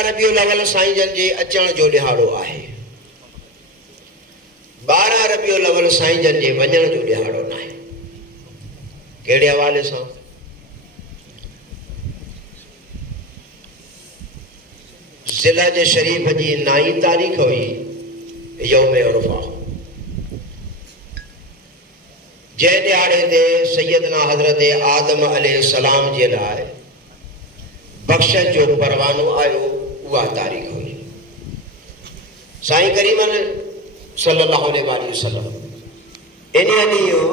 12 रबीउल अव्वल साईं जन जे अचण जो ॾिहाड़ो आहे। 12 रबीउल अव्वल साईं जन जे वञण जो ॾिहाड़ो न आहे। कहिड़े हवाले सां? ज़िलहज शरीफ़ जी 9 तारीख़ हुई यौम अरफा, जंहिं ॾिहाड़े ते सैयदना हज़रत आदम अलैहिस्सलाम जे लाइ बख़्शिश जो परवानो आयो, उहा तारीख़ हुई। साईं करीमन सल्लल्लाहु अलैहि वसल्लम इन ॾींहुं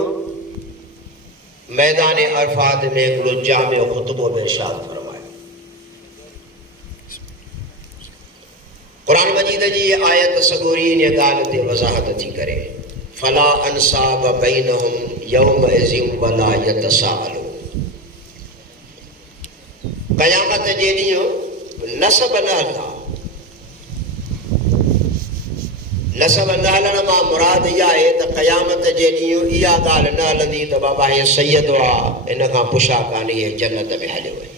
मैदान अरफात में हिकिड़ो जामे ख़ुतबो में इरशाद फरमायो। क़ुरान मजीद जी ये आयत सगोरी इन ॻाल्हि ते वज़ाहत थी करे, फला अंसाब बैनहुम यौमइज़िन वला यतसाअलून। क़यामत जे ॾींहुं नसब न हलंदा। नसब न हलण मां मुराद इहा आहे त क़यामत जे ॾींहुं इहा ॻाल्हि न हलंदी त बाबा हे सैयद आहे, इन खां पुछा कान्हे, हे जन्नत में हलियो वञे।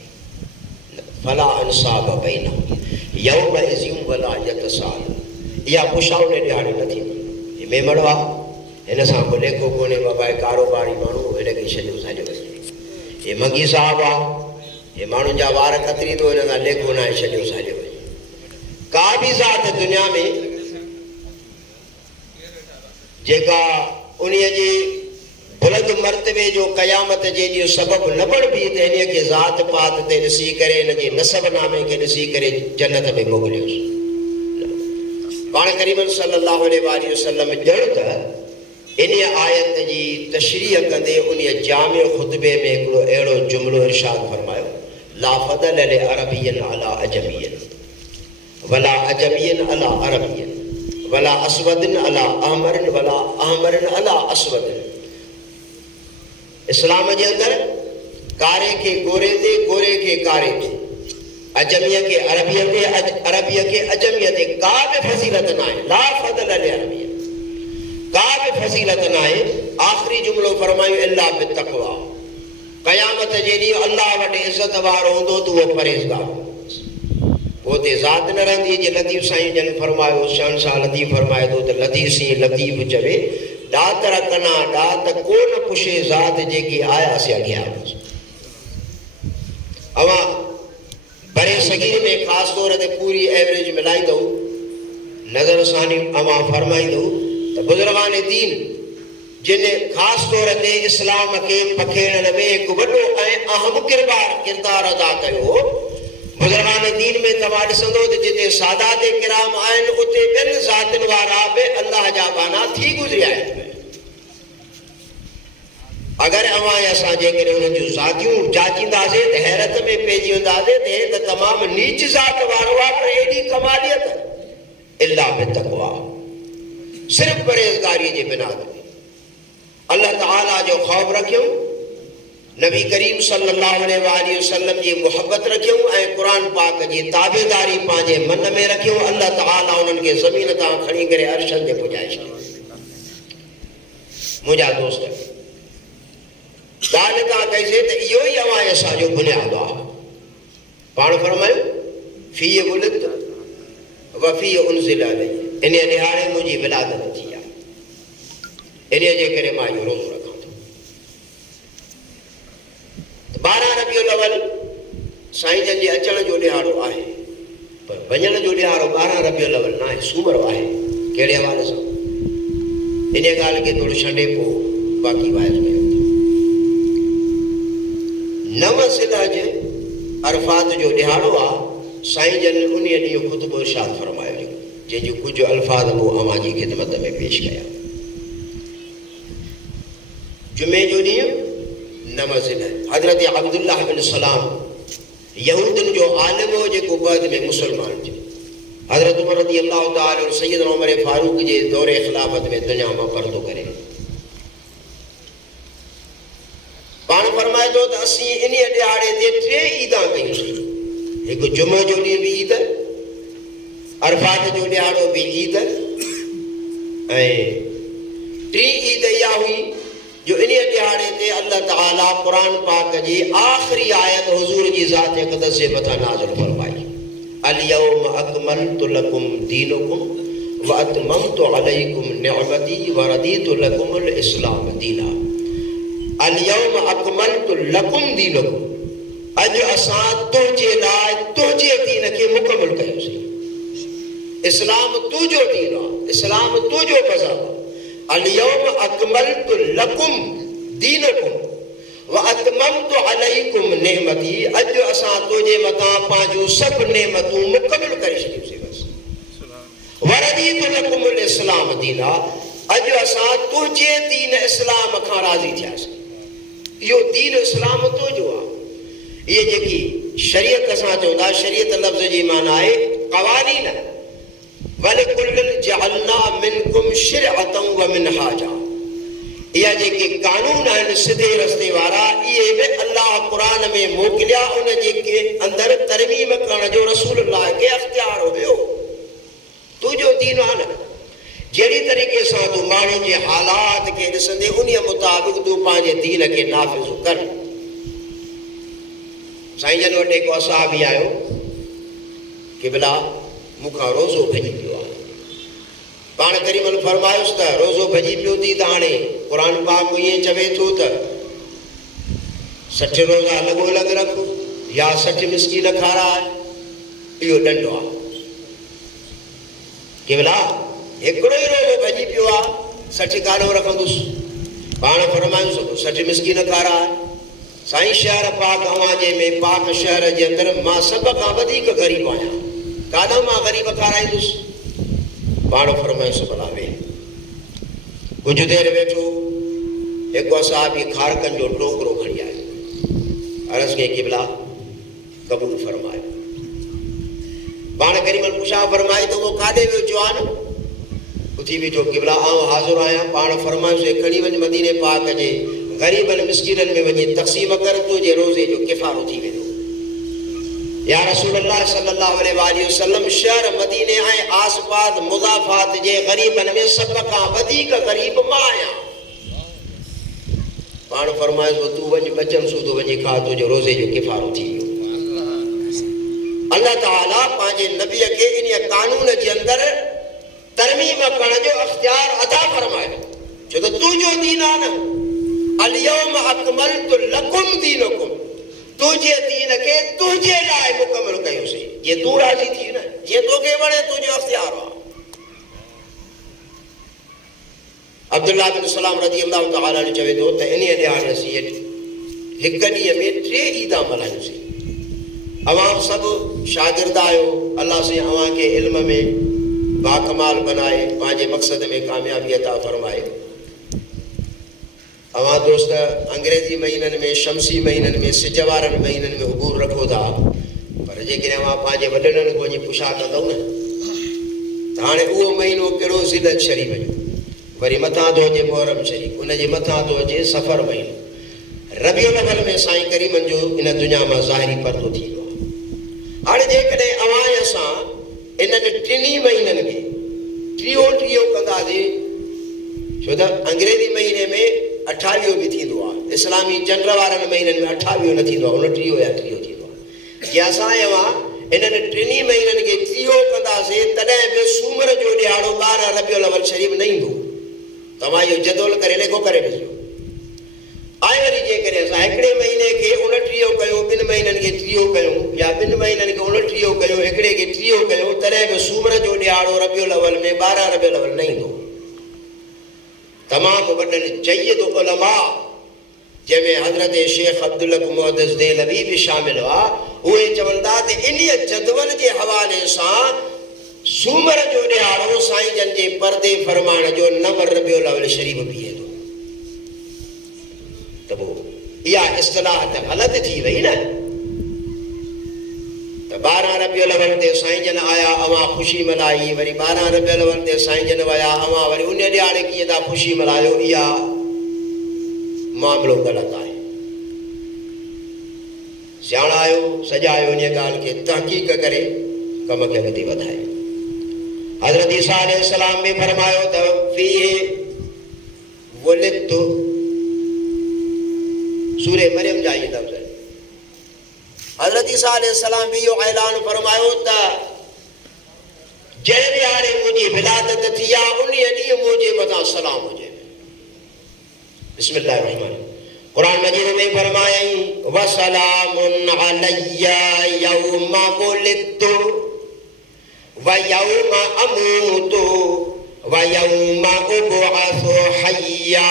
फला अंसाब बैनहुम यौमइज़िन वला यतसाअलून। इहा पुछाउन ॾियारी न थींदी। हे मेमण आहे, हिन सां को लेखो कोन्हे बाबा, हे कारोबारी माण्हू, हिनखे छॾियो हलियो वञे। हे मंगी साहब आहे, ये माण्हुनि जा वार कतरी थो, हिन खां लेखो न आहे, छॾियो हलियो वञे। का बि ज़ात दुनिया में जेका उन्हीअ जी बुलंद मर्तबे जो क़यामत जे ॾींहुं सबबु न बणिबी त हिन खे ज़ात पात ते ॾिसी करे, हिन जे नसब नामे खे ॾिसी करे जन्नत में मोकिलियोसि। पाण करीमन सल्लल्लाहु अलैहि वसल्लम ॼण त इन आयत जी तशरीह कंदे उन जामे ख़ुतबे में हिकिड़ो अहिड़ो जुमिलो इरशाद फरमायो, ला फदल लिअरबियन अला अजमियन वला अजमियन अला अरबियन वला असवदन अला अहमरन वला अहमरन अला असवदन। इस्लाम जे अंदर कारे के गोरे ते, गोरे के कारे ते, अजमीअ के अरबीअ ते, अरबीअ के अजमीअ ते का बि फज़ीलत न आहे। ला फदल लिअरबियन, का बि फज़ीलत न आहे। आख़िरी जुमिलो फरमायो, इल्ला बित्तक़वा। क़यामत जे ॾींहुं अल्लाह वटि इज़त वारो हूंदो त उहो परहेज़गार हूंदो। पोइ ते ज़ात न रहंदी। जे लतीफ़ साईं जन फरमायो, शहंशाह लतीफ़ फरमाए थो त लतीफ़ सी लतीफ़ चवे, ॾातर कना ॾात कोन पुछे ज़ात जेकी आयासीं अॻियां। अवां बरे सगीर में ख़ासि तौर ते पूरी एवरेज मिलाईंदव, नज़र सानी अवां फरमाईंदव त बुज़ुर्गान दीन जिन ख़ासि तौर ते इस्लाम खे पखेड़ण में हिकु वॾो ऐं अहम किरदार अदा कयो। बुज़ुर्गान दीन में तव्हां ॾिसंदो त जिते सादात किराम आहिनि, उते ॿियनि ज़ातियुनि वारा बि अल्लाह जा बाना थी गुज़रिया आहिनि। अगरि अवां असां जेकॾहिं उन्हनि जूं ज़ातियूं जाचींदासीं त हैरत में पइजी वेंदासीं त हे त तमामु नीच ज़ात वारो आहे, पर एॾी कमालियत। इल्ला बित्तक़वा, सिर्फ़ु परहेज़गारीअ जे बिना ते अल्लाह ताला जो ख़ौफ़ रखियूं, नबी करीम सल्लल्लाहु अलैहि वसल्लम जी मुहब्बत रखियूं ऐं क़ुरान पाक जी ताबेदारी पंहिंजे मन में रखियूं। अल्लाह ताला उन्हनि खे ज़मीन तां खणी करे अर्शनि ते पहुचाए छॾियो। मुंहिंजा दोस्त, ॻाल्हि तव्हां कईसीं त इहो ई अवां असांजो बुनियादु आहे। पाण फरमायो, फी वुलिद व फी उनज़िल अलैहि, इन ॾिहाड़े मुंहिंजी विलादत थी आहे, इन जे करे मां इहो रोज़ो रखां थो। 12 रबीउल अव्वल साईं जन जे अचण जो ॾिहाड़ो आहे, पर वञण जो ॾिहाड़ो 12 रबीउल अव्वल न आहे, सूमर आहे। कहिड़े हवाले सां? इन ॻाल्हि खे थोरो छॾे पोइ बाक़ी वाइज कयूं था। 9 ज़िलहज अरफात जो ॾिहाड़ो आहे। साईं जन उन ॾींहुं ख़ुतबो इरशाद फरमायो, जंहिंजूं कुझु अल्फाज़ मूं अवां जी ख़िदमत में पेश कया। जुमे जो ॾींहुं 9 ज़िलहज, हज़रत अब्दुल्लाह बिन सलाम यहूदन जो आलिम हो, जेको बाद में मुसलमान थियो। हज़रत उमर रज़ियल्लाहु ताला और सैयदना उमर फारूक जे दौरे ख़िलाफ़त में दुनिया मां पर्दो करे। पाण फरमाए थो त असीं इन ॾिहाड़े ते 3 ईदां कयूंसीं। हिकु जुमे जो ॾींहुं बि ईद, अरफात जो ॾिहाड़ो बि ईद, ऐं 3 ईद इहा हुई जो इन ॾिहाड़े ते अल्लाह ताला क़ुरान पाक जी आख़िरी आयत हुज़ूर जी ज़ात अक़दस जे मथां नाज़िल फरमाई। अल अल-यौम अकमलतु लकुम दीनकुम व अतममतु अलैकुम निअमती व रदीतु लकुमुल इस्लाम दीना। अल-यौम अकमलतु लकुम दीनकुम, अॼु असां तुंहिंजे लाइ तुंहिंजे दीन खे मुकमल कयोसीं। इस्लाम तुंहिंजो दीन आहे, इस्लाम तुंहिंजो मज़हब आहे। अल-यौम अकमलतु लकुम दीनकुम व अतममतु अलैकुम निअमती, अॼु असां तुंहिंजे मथां पंहिंजूं सभु नेमतूं मुकमल करे छॾियूंसीं। व रदीतु लकुमुल इस्लाम दीना, अॼु असां तुंहिंजे दीन इस्लाम खां राज़ी थियासीं। इहो दीन इस्लाम तुंहिंजो आहे। इहे जेकी शरीयत असां चवंदा, शरीयत लफ़्ज़ जी माना आहे क़वानीन। वलिकुल्लिन जअलना मिनकुम शिरअतन व मिनहाजा, इहा जेके कानून आहिनि सिधे रस्ते वारा, इहे बि अलाह क़ुरान में मोकिलिया। उन जे अंदरि तरमीम करण जो रसूलुल्लाह खे अख़्तियार हुयो। तुंहिंजो दीन आहे न, जहिड़ी तरीक़े सां तूं माण्हुनि जे हालात खे ॾिसंदे उन मुताबिक़ तूं पंहिंजे दीन खे नाफ़िज़ कर। साईं जन वटि हिकु असहाबी आयो, क़िबला मूंखां रोज़ो भॼी पियो आहे। पाण करीमन फरमायोसि त रोज़ो भॼी पियो थी त हाणे क़ुरान पाक ईअं चवे थो त 60 रोज़ा लॻो रख या 60 मिस्कीन खाराए, इहो ॾंडो आहे। क़िबला हिकिड़ो ई रोज़ो भॼी पियो आहे, 60 काॾो रखंदुसि। पाण फरमायोसि 60 मिस्कीन खाराए। साईं शहर पाक अवां जे में पाक शहर जे अंदरि मां सभ खां वधीक ग़रीब आहियां, काॾा मां ग़रीब खाराईंदुसि। पाण फरमायोसि भला वेह। कुझु देरि वेठो, हिकु असहाबी खारकनि जो टोकरो खणी आयो। अर्ज़ कई क़िबला क़बूल फरमायो। पाण करीमन पुछा फरमाए त उहो काॾे वियो जवान? उथी बीठो, क़िबला आउं हाज़िर आहियां। पाण फरमायोसि खणी वञ मदीने पाक जे ग़रीबनि मिस्कीननि में वञी तक़सीम कर, तुंहिंजे रोज़े जो किफ़ारो थी वेंदो। या रसूलुल्लाह सल्लल्लाहु अलैहि वसल्लम, शहर मदीने ऐं आसपास मुज़ाफ़ात जे ग़रीबनि में सभ खां वधीक ग़रीब मां आहियां। पाण फरमायोसि तूं वञी बचन सूदो वञी खा, तुंहिंजो रोज़े जो किफ़ारो थी वियो। अल्लाह ताला पंहिंजे नबीअ खे इन कानून जे अंदरि तरमीम करण जो अख़्तियार अता फरमायो, छो त तुंहिंजो दीन आहे न। अल-यौम अकमलतु लकुम दीनकुम, तुंहिंजे दीन खे तुंहिंजे लाइ मुकमल कयोसीं। जीअं तूं राज़ी थी न, जीअं तोखे वणे, तुंहिंजो अख़्तियार आहे। अब्दुल्लाह बिन सलाम रज़ी अल्लाह तआला अन्हु चवे थो त इन ॾियार असीं हिकु ॾींहं में 3 ईदा मल्हायूंसीं। अवां सभु शागिर्द आहियो, अल्लाह से अवां खे इल्म में बाकमाल बनाए, पंहिंजे मक़सद में कामयाबी अता फरमाए। अवां दोस्त अंग्रेज़ी महीननि में, शमसी महीननि में, सिज वारनि महीननि में उबूर रखो था, पर जेकॾहिं अवां पंहिंजे वॾनि खां वञी पुछा कंदव न त हाणे उहो महीनो कहिड़ो ज़िलत शरीफ़ जो, वरी मथां थो अचे मुहर्रम शरीफ़, उनजे मथां थो अचे सफ़र महीनो। रबीउल अव्वल में साईं करीमन जो इन दुनिया मां ज़ाहिरी पर्दो थी वियो आहे। हाणे जेकॾहिं अवां असां इन्हनि 3 महीननि खे 30 कंदासीं, छो त अंग्रेज़ी महीने में 28 बि थींदो आहे, इस्लामी चंड वारनि महीननि में 28 न थींदो आहे, 29 या 30 थींदो आहे। जे असां अवां इन्हनि 3 महीननि खे 30 कंदासीं, तॾहिं बि सूमर जो ॾियारो 12 रबीउल अव्वल शरीफ़ न ईंदो। तव्हां इहो जदोल करे लेखो करे ॾिसो। ऐं वरी जेकॾहिं असां हिकिड़े महीने खे 29 कयूं, 2 महीननि खे 30 कयूं, या 2 महीननि खे 29 कयूं, हिकिड़े खे 30 कयूं, तॾहिं बि सूमर जो ॾियारो रबीउल अव्वल में 12 रबीउल अव्वल न ईंदो। तमामु वॾनि जय्यद उलमा, जंहिंमें हज़रत शेख अब्दुल मुहद्दिस देहलवी बि शामिल हुआ, उहे चवनि था त इन जदवल जे हवाले सां सूमर जो ॾियारो साईं जन जे पर्दे फरमाइण जो 9 रबीउल अव्वल शरीफ़ बीहे थो। त पोइ इहा इस्तिलाह त ग़लति थी वई न। त 12 रबीउल अव्वल ते साईं जन आया, अवां ख़ुशी मल्हाई, वरी 12 रबीउल अव्वल ते साईं जन विया, अवां वरी उन ॾियारे कीअं था ख़ुशी मल्हायो। इहा मामिलो ग़लति आहे। सियाणा आहियो, सॼायो इन ॻाल्हि खे तहक़ीक़ करे कम खे अॻिते वधायो। हज़रत ईसा अलैहिस्सलाम में फरमायो त फीह वुलिदतु, सूरे मरियम जा ये लफ़्ज़। हज़रत ईसा अलैहिस्सलाम भी इहो ऐलान फरमायो त जंहिं ॾियारे मुंहिंजी विलादत थी आहे उन ॾींहुं मुंहिंजे मथां सलाम हुजे। बिस्मिल्लाह रहमान। कुरान मजीद में फरमायई वसलामुन अलैया यौमा वुलिदतु व यौमा अमूतु व यौमा उबअसु हय्या।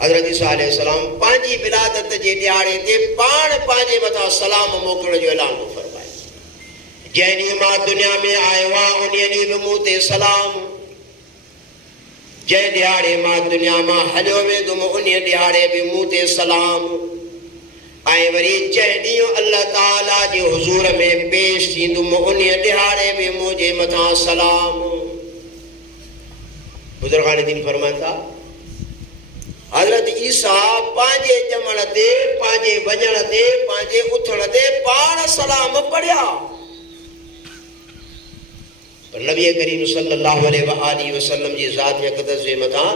हज़रत ईसा अलैहिस्सलाम पंहिंजी विलादत जे ॾियारे ते पाण पंहिंजे मथां सलाम मोकिलण जो ऐलान फरमाए। जंहिं ॾींहुं मां दुनिया में आयो आहियां उन ॾींहुं बि मूं ते सलाम। जंहिं ॾियारे मां दुनिया मां हलियो वेंदुमि उन ॾियारे बि मूं ते सलाम। ऐं वरी जंहिं ॾींहुं अल्लाह ताला जे हुज़ूर में पेश थींदुमि उन ॾियारे बि मुंहिंजे मथां सलाम। बुज़ुर्गान दीन फरमाइनि था हज़रत ईसा पंहिंजे ॼमण ते पंहिंजे वञण ते पंहिंजे उथण ते पाण सलाम पढ़िया। पर नबी करीम सल्लल्लाहु अलैहि वसल्लम जी ज़ात अक़दस जे मथां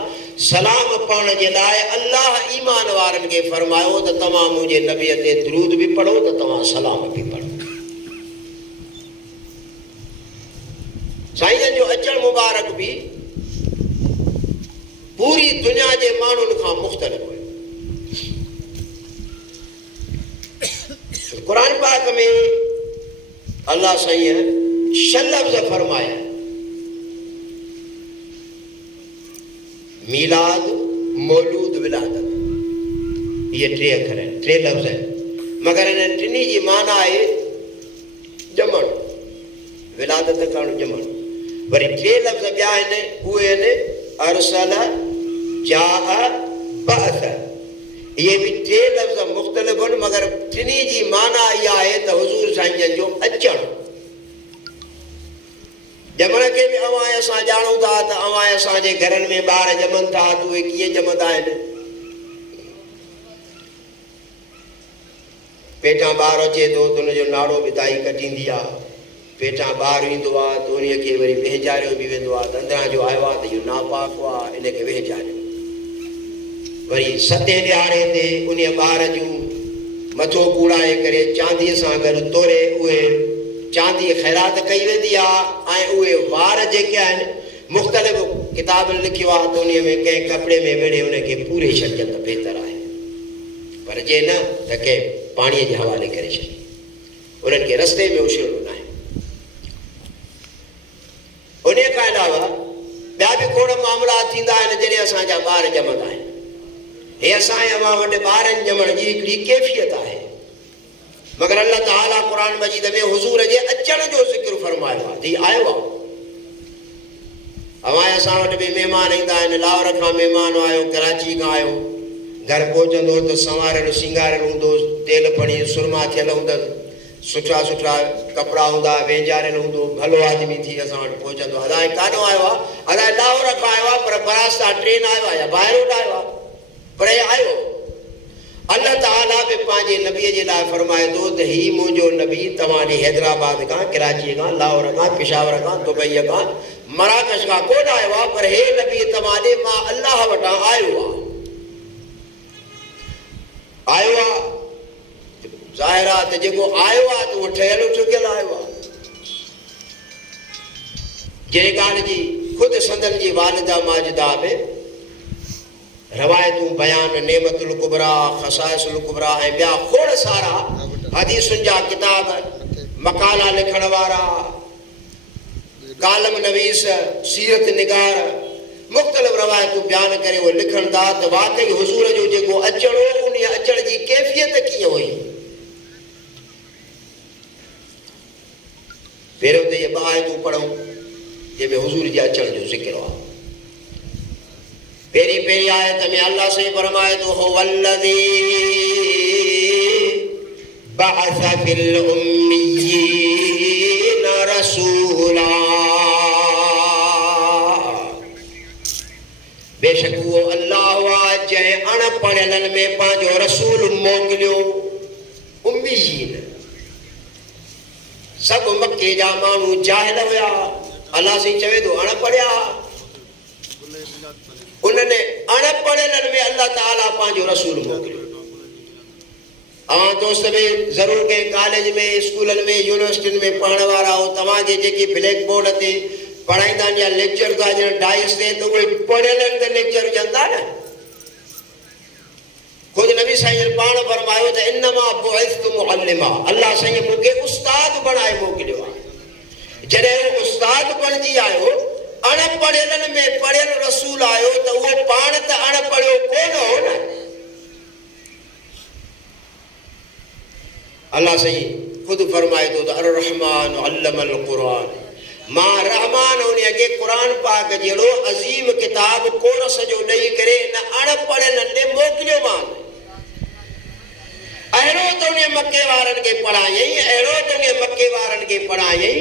सलाम पढ़ण जे लाइ अल्लाह ईमान वारनि खे फरमायो त तव्हां मुंहिंजे नबीअ ते दुरूद बि पढ़ो त तव्हां सलाम बि पढ़ो। साईं जो अचणु मुबारक बि पूरी दुनिया जे माण्हुनि खां मुख़्तलिफ़ हुयो। कुरान पाक में अल्लाह साईं 6 लफ़्ज़ फरमाया मीलाद मौलूद विलादत। ये 3 अखर आहिनि, 3 लफ़्ज़ आहिनि, मगर इन टिनी जी माना आहे ॼमण, विलादत करणु ॼमण। वरी 3 लफ़्ज़ ॿिया आहिनि, उहे आहिनि अरसल जाअ बअस। ये भी 3 लफ़्ज़ मुख़्तलिफ़ आहिनि, मगर टिनी जी माना इहा आहे त हुज़ूर साईं जो अचणु। ॼमण खे बि अवां असां ॼाणूं था त अवां असांजे घरनि में ॿार ॼमनि था त उहे कीअं ॼमंदा आहिनि। पेठां ॿारु अचे थो त हुनजो नाड़ो बि दाई कटींदी आहे। पेठां ॿारु ईंदो आहे त उन खे वरी वेहजारियो बि वेंदो आहे त अंदरां जो आयो आहे त इहो नापाक आहे, इन खे वेहजारियो। वरी 7 ॾियारे ते उन ॿार जूं मथो कूड़ाए करे चांदीअ सां गॾु तोरे उहे चांदी ख़ैरात कई वेंदी आहे। ऐं उहे वार जेके आहिनि मुख़्तलिफ़ किताबनि लिखियो आहे त उन में कंहिं कपिड़े में वेड़े उनखे पूरे छॾिजनि त बहितर आहे, पर जे न त कंहिं पाणीअ जे हवाले करे छॾे, उन्हनि खे रस्ते में उछलणो न आहे। उन खां अलावा ॿिया बि खोड़ मामला थींदा आहिनि जॾहिं असांजा ॿार ॼमंदा आहिनि। हे असांजे अवां वटि ॿारनि ॼमण जी हिकिड़ी कैफ़ियत आहे। मगर अल्लाह ताला कुरान मजीद में हुज़ूर जे अचण जो ज़िक्र फरमायो आहे, ही आयो आहे। अवां असां वटि बि महिमान ईंदा आहिनि, लाहौर खां महिमान आयो, कराची खां आयो, घर पहुचंदो त संवारियल सिंगारियल हूंदो, तेल फणी सुरमा थियल हूंदसि, सुठा सुठा कपिड़ा हूंदा, वेंजारियल हूंदो, भलो आदमी थी असां वटि पहुचंदो। अलाए काॾो आयो आहे, अलाए लाहौर खां आयो आहे, पर बरास सां ट्रेन आयो आहे या बाहिरि रोड आयो आहे, पर हे आयो। अल्लाह ताला बि पंहिंजे नबीअ जे लाइ फरमाए थो त ही मुंहिंजो नबी तव्हां ॾे हैदराबाद खां, कराची खां, लाहौर खां, पेशावर खां, दुबई खां, मराकश खां कोन आयो आहे, पर हे नबी तव्हां ॾे मां अल्लाह वटां आयो आहे। आयो आहे ज़ाहिर आहे त जेको आयो आहे त उहो ठहियल ठुकियल आयो आहे। जंहिं ॻाल्हि जी ख़ुदि संदन जी वालिदा माजिदा में रवायतूं बयान नेमतुल कुबरा, खसाइसुल कुबरा ऐं ॿिया खोड़ सारा हदीसुनि जा किताब, मकाला लिखण वारा, कालम नवीस, सीरत निगार, मुख़्तलिफ़ रवायतूं बयान करे उहे लिखनि था त वाक़ई हुज़ूर जो जेको अचणु हो उन अचण जी कैफ़ियत कीअं हुई। पहिरियों त इहे 2 आयतूं पढ़ूं जंहिंमें हुज़ूर जे अचण जो ज़िक्र आहे। पहिरीं आयत में अल्लाह से फरमाए तो हुवल्लज़ी बअस फिल उम्मिय्यीन रसूला, बेशक वो अल्लाह आहे जंहिं अणपढ़ियलनि में पंहिंजो रसूल मोकिलियो। उम्मियीन सभु मके जा माण्हू जाहिल हुया, अल्लाह से चवे थो अणपढ़िया। उन्होंने अणपढ़ियलनि में अल्लाह ताला पंहिंजो रसूल मोकिलियो। अवां दोस्त में ज़रूर के कॉलेज में स्कूलन में यूनिवर्सिटी में पढ़ने वाला हो तव्हां के जेकी ब्लैक बोर्ड ते पढ़ाईंदा या लेक्चर था ॼण डाइस ते तो उहे पढ़ियल ते लेक्चर ॾियंदा न खुद नबी साईं पाण फरमायो त इन्नमा बुइस्तु मुअल्लिमा अल्लाह साईं मूंखे उस्ताद बणाए मोकिलियो आहे जॾहिं उस्ताद बणिजी आयो अणपढ़ियलनि में पढ़ियल रसूल आयो त उहो पाण त अणपढ़ियो कोन हो न अल्लाह साईं खुद फरमाए थो त अर रहमान अल्लमल क़ुरान मां रहमान उन के कुरान पाक जहिड़ो अज़ीम किताब कोरस जो ॾेई करे न अणपढ़ियलनि ॾे मोकिलियो मां अहिड़ो त उन मके वारनि खे पढ़ायई अहिड़ो त उन मके वारनि खे पढ़ायई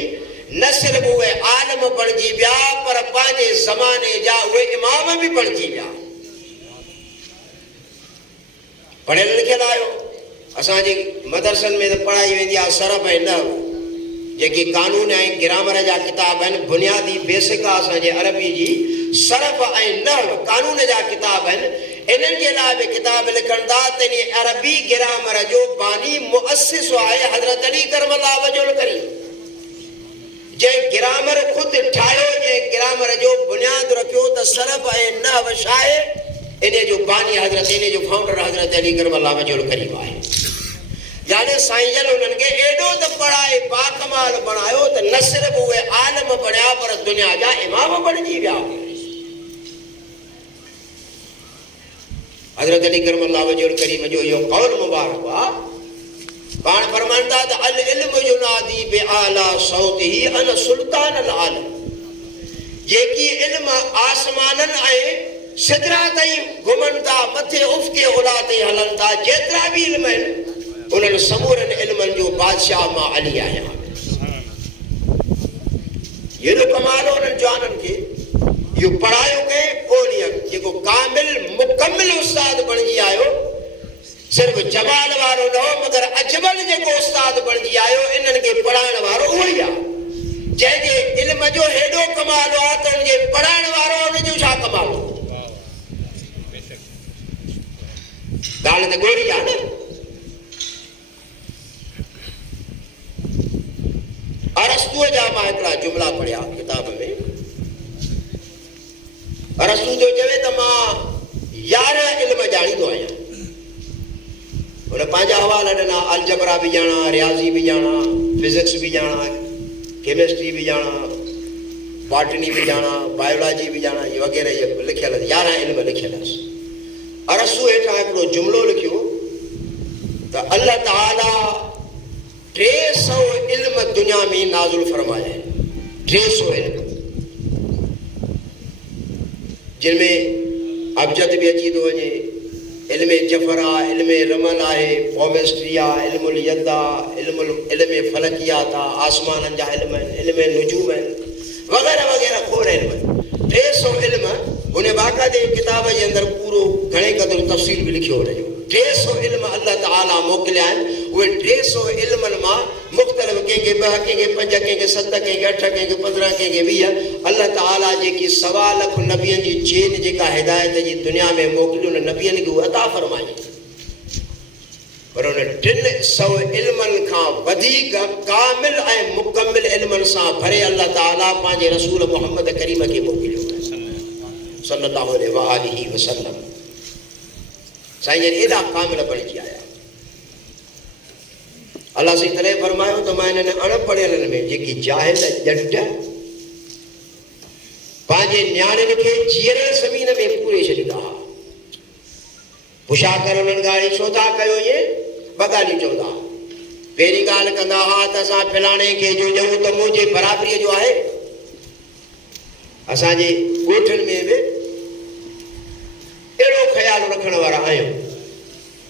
न सिर्फ़ उहे आलम बणिजी विया पर पंहिंजे ज़माने जा उहे इमाम बि बणिजी विया पढ़ियल लिखियल आयो असांजे मदरसनि में त पढ़ाई वेंदी आहे सरफ ऐं नहव जेकी कानून ऐं ग्रामर जा किताब आहिनि बुनियादी बेसिक आहे असांजे अरबी जी सरफ ऐं नहव कानून जा किताब आहिनि इन्हनि जे लाइ बि किताब लिखनि था त इन अरबी ग्रामर जो बानी मुअसिस आहे हज़रत अली करमल्लाह वजहुल करीम जंहिं ग्रामर ख़ुदि ठाहियो जंहिं ग्रामर जो बुनियाद रखियो त सरफ ऐं नहव छा आहे इन जो बानी हज़रत इन जो फाउंडर हज़रत अली करमल्लाह वजहुल करीम आहे यानी साईं जन उन्हनि खे एॾो त पढ़ाए बाकमाल बणायो त न सिर्फ़ उहे आलम बणिया पर दुनिया जा इमाम बणिजी विया हज़रत अली करमल्लाह वजहुल करीम जो इहो क़ौल मुबारक आहे पाण फरमाइनि था त अल इल्म युनादी बिआला सौतिही अन सुल्तान अल आलम जेकी इल्म आसमाननि ऐं सिदरा ताईं घुमनि था मथे उफ़क़े उला ताईं हलनि था जेतिरा बि इल्म आहिनि उन्हनि समूरनि इल्मनि जो बादशाह मां अली आहियां हेॾो कमाल हो उन्हनि जवाननि खे इहो पढ़ायो कंहिं कोन जेको कामिल मुकमिल उस्ताद बणिजी आयो सिर्फ़ु जमाल वारो न हो मगर अजमल जेको उस्ताद बणिजी आयो इन्हनि खे पढ़ाइण वारो उहो ई आहे जंहिंजे इल्म जो हेॾो कमाल आहे त उनजे पढ़ाइण वारो उनजो छा कमाल हो ॻाल्हि त ॻोरी आहे न अरस्तू जा मां हिकिड़ा जुमला पढ़िया किताब में अरस्तू जो चवे त मां 11 इल्म ॼाणींदो आहियां हुन पंहिंजा हवाला ॾिना अलजबरा बि ॼाणा रियाज़ी बि ॼाणा फिज़िक्स बि ॼाणा केमिस्ट्री बि ॼाणा बॉटनी बि ॼाणा बायोलॉजी बि ॼाणा इहे वग़ैरह इहे लिखियल 11 इल्म लिखियल अरस्तू हेठां हिकिड़ो जुमिलो लिखियो त अल्लाह ताला 300 इल्म दुनिया में नाज़ुल फरमाया 300 इल्म जिनमें अबजद भी अची तो वञे इल्म जफर आहे इल्म रमल आहे फॉमेस्ट्री आहे इल्मुल यद आहे इल्म फलकियात आहे आसमाननि जा इल्म आहिनि इल्म नुजूम आहिनि वग़ैरह वग़ैरह खोड़ इल्म आहिनि 300 इल्म हुन बाक़ाइदे किताब जे अंदरि पूरो घणे क़दुरु तफ़सील बि लिखियो हुनजो 300 इल्म अल्लाह ताला मोकिलिया आहिनि उहे 300 इल्मनि मां मुख़्तलिफ़ कंहिंखे 2 कंहिंखे 5 कंहिंखे 7 कंहिंखे 8 कंहिंखे 15 कंहिंखे 20 अल्लाह ताला जेकी 1.25 लख नबियनि जी चेन जेका हिदायत जी दुनिया में मोकिलियो उन नबियनि खे अता फरमाई पर उन 300 इल्मनि खां वधीक कामिल ऐं मुकमिल इल्मनि सां भरे अल्लाह ताला पंहिंजे रसूल मुहम्मद करीम खे मोकिलियो सल्लल्लाहु अलैहि वसल्लम साईं जन एॾा कामिल बणिजी आया अल्लाह साईं तॾहिं फरमायो त मां हिननि अणपढ़ियलनि में जेकी जाहिल ॼट पंहिंजे नियाणियुनि खे जीअरे ज़मीन में पूरे छॾींदा हुआ पुछा कर उन्हनि ॻाल्हि छो था कयो इएं 2 ॻाल्हियूं चवंदा पहिरीं ॻाल्हि कंदा हुआ त असां फलाणे खे जो ॼऊं त मुंहिंजे बराबरीअ जो आहे असांजे ॻोठनि में बि अहिड़ो ख़्यालु रखण वारा आहियूं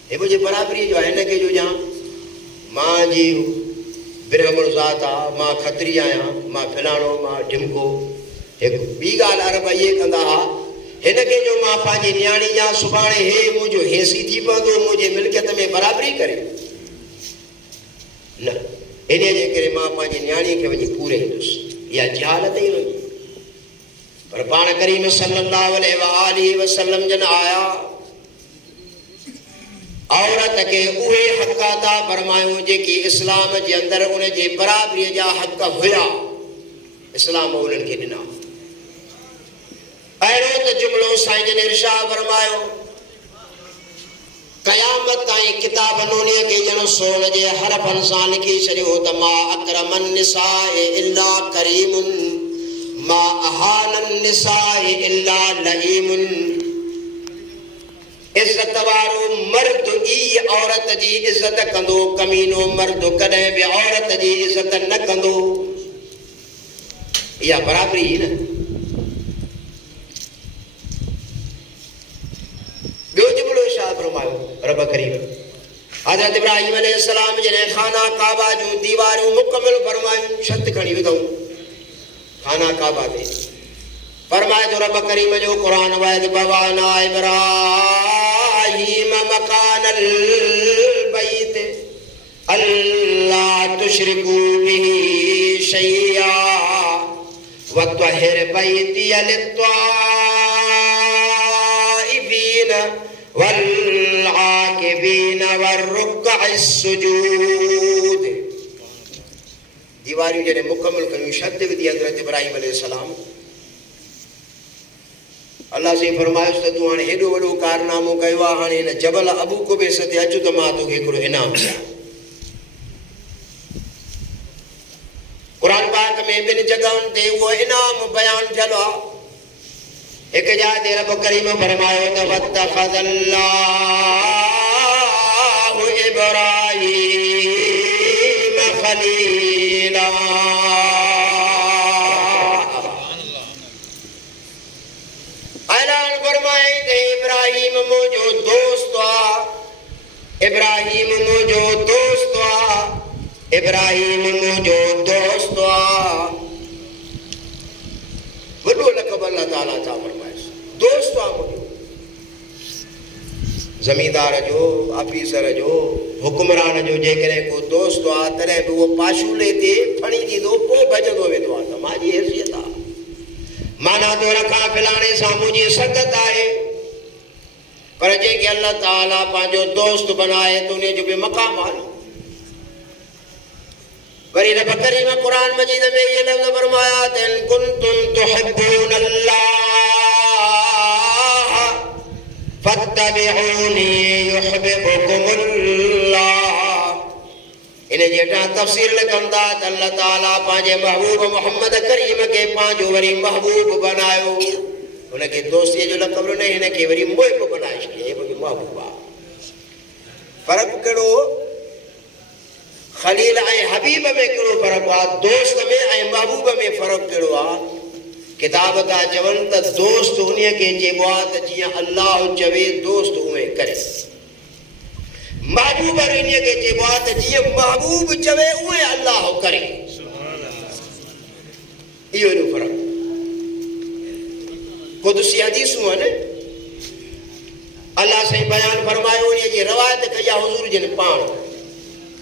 हे मुंहिंजे बराबरीअ जो आहे हिनखे जो ॼां मां जी ब्राह्मण ज़ात आहे मां खत्री आहियां मां फलाणो मां ढिमको हिकु ॿी ॻाल्हि अरब इहे कंदा हुआ हिनखे जो मां पंहिंजी नियाणी या सुभाणे हे मुंहिंजो हेसी थी पवंदो मुंहिंजे मिल्कियत में बराबरी करे न इन जे करे मां पंहिंजी नियाणीअ खे वञी पूरे ईंदुसि इहा जहालत ई वञी पर पाण करीम सल्लल्लाहु अलैहि वसल्लम जन आया औरत के उहे हक़ अता फरमायूं जेकी इस्लाम जे अंदर उन जे बराबरी जा हक़ हुया, इस्लाम उन्हनि खे ॾिना। अहिड़ो त जुमिलो साईं जन इरशाद फरमायो, क़यामत ताईं किताब नूनीअ खे ॼण सोन जे हरफनि सां लिखी छॾियो त मा अकरमन निसाए इल्ला करीमुन मा अहानन निसाए इल्ला लईमुन। इज्जत वारो मर्द ई औरत जी इज्जत कंदो, कमीनो मर्द कॾहिं बि औरत जी इज्जत न कंदो। इहा बराबरी न। ॿियो जुमिलो इरशाद फरमायो रब करीम, हज़रत इब्राहिम अलैहिस्सलाम जॾहिं खाना काबा जूं दीवारूं मुकमिल फरमायूं, छत खणी विधऊं खाना काबा ते, फरमाए तो रब करीम जो क़ुरान वायद बवाना इब्राहिम मकानल बैत अल्ला तुशरिकू बिही शैया वत्वहिर बैतिय लित्वाइबीन वल्आकिबीन वर्रुक्अस सुजूद। दीवारियूं जॾहिं मुकमिल कयूं, शर्त विधी हज़रत इब्राहिम अलैहिस्सलाम। अल्लाह से फरमायुसि त तूं हाणे हेॾो वॾो कारनामो कयो आहे, हाणे हिन जबल अबू कुबैस ते अचु त मां तोखे हिकिड़ो इनाम ॾियां। क़ुर पाक में ॿिनि जॻहुनि ते उहो इनाम बयान थियल आहे। हिकु जाइ ते रब करीम फरमायो त वत्तख़ज़ल्लाहु इब्राहीम ख़लीला। ऐलान फरमाए त इब्राहिम मुंहिंजो दोस्त आहे, इब्राहिम मुंहिंजो दोस्त आहे, इब्राहिम मुंहिंजो दोस्त आहे। वॾो लक़ब अल्लाह ताला था फरमाइसि, दोस्त आहे मुंहिंजो। ज़मींदार जो, ऑफिसर जो, हुकुमरान जो जेकॾहिं को दोस्त आहे तॾहिं बि उहो पाशूले ते फणी ॾींदो, पोइ भॼंदो वेंदो आहे त मुंहिंजी हैसियत आहे, माना तो रखा फिलाणे सां मुंहिंजी सदत आहे। पर जंहिंखे अल्लाह ताला पंहिंजो दोस्त बनाए त उन जो बि मक़ाम आहे। वरी रब करीम क़ुरान मजीद में ये लफ़्ज़ फरमाया त इन कुंतुम तुहिब्बून अल्लाह फत्तबिऊनी युहिब्बुकुमुल्लाह। इन जी हेठां तफ़सीर लिखनि था त अल्लाह ताला पंहिंजे महबूब मोहम्मद करीम खे पंहिंजो वरी महबूब बनायो। हुनखे दोस्तीअ जो लक़ब ॾिनो, हिनखे वरी मुहिब बनाए छॾियो, बि महबूब आहे। फ़र्क़ु कहिड़ो ख़लील ऐं हबीब में कहिड़ो फ़र्क़ु आहे, दोस्त में ऐं महबूब में फ़र्क़ु कहिड़ो आहे? किताब था चवनि त दोस्त उन्हीअ खे चइबो आहे त जीअं अल्लाह चवे दोस्त उहे करे। महबूब इन्हीअ खे चइबो आहे त जीअं महबूब चवे उहे अल्लाह करे। इहो एॾो फ़र्क़ु। क़ुदसी हदीसूं आहिनि, अल्लाह साईं बयान फरमायो, उन्हीअ जी रवायत कई आहे हुज़ूर जिन पाण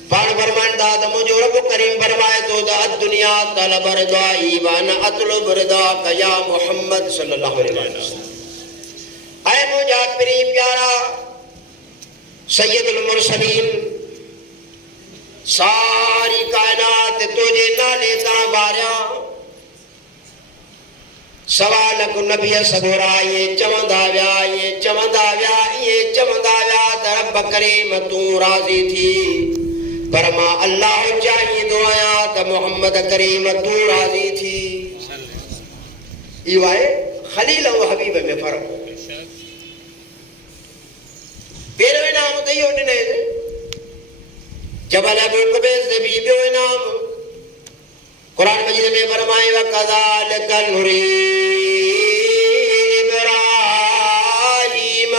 फरमाइनि था त मुंहिंजो रब करीम फरमाए थो त दुनिया तलब रज़ाई व अना अतलुब रज़ाक या मुहम्मद सल्लल्लाहु अलैहि वसल्लम। ऐं मुंहिंजा प्री प्यारा सैयदुल मुरसलीन, सारी कायनात तुंहिंजे नाले तां बारियां। सवाल को नबी सगोरा ये चवंदा विया, ये चवंदा विया, ये चवंदा विया त रब करीम तूं राज़ी थी, पर मां अल्लाह चाहींदो आहियां त मोहम्मद करीम तूं राज़ी थी। इहो आहे ख़लील ऐं हबीब में फ़र्क़ु। पहिरियों इनाम त इहो ॾिनई जबल अबू कुबैस ते बि ॿियो इनाम क़ुर मजीद में फरमाए वकज़ालिक नुरी इब्राहीम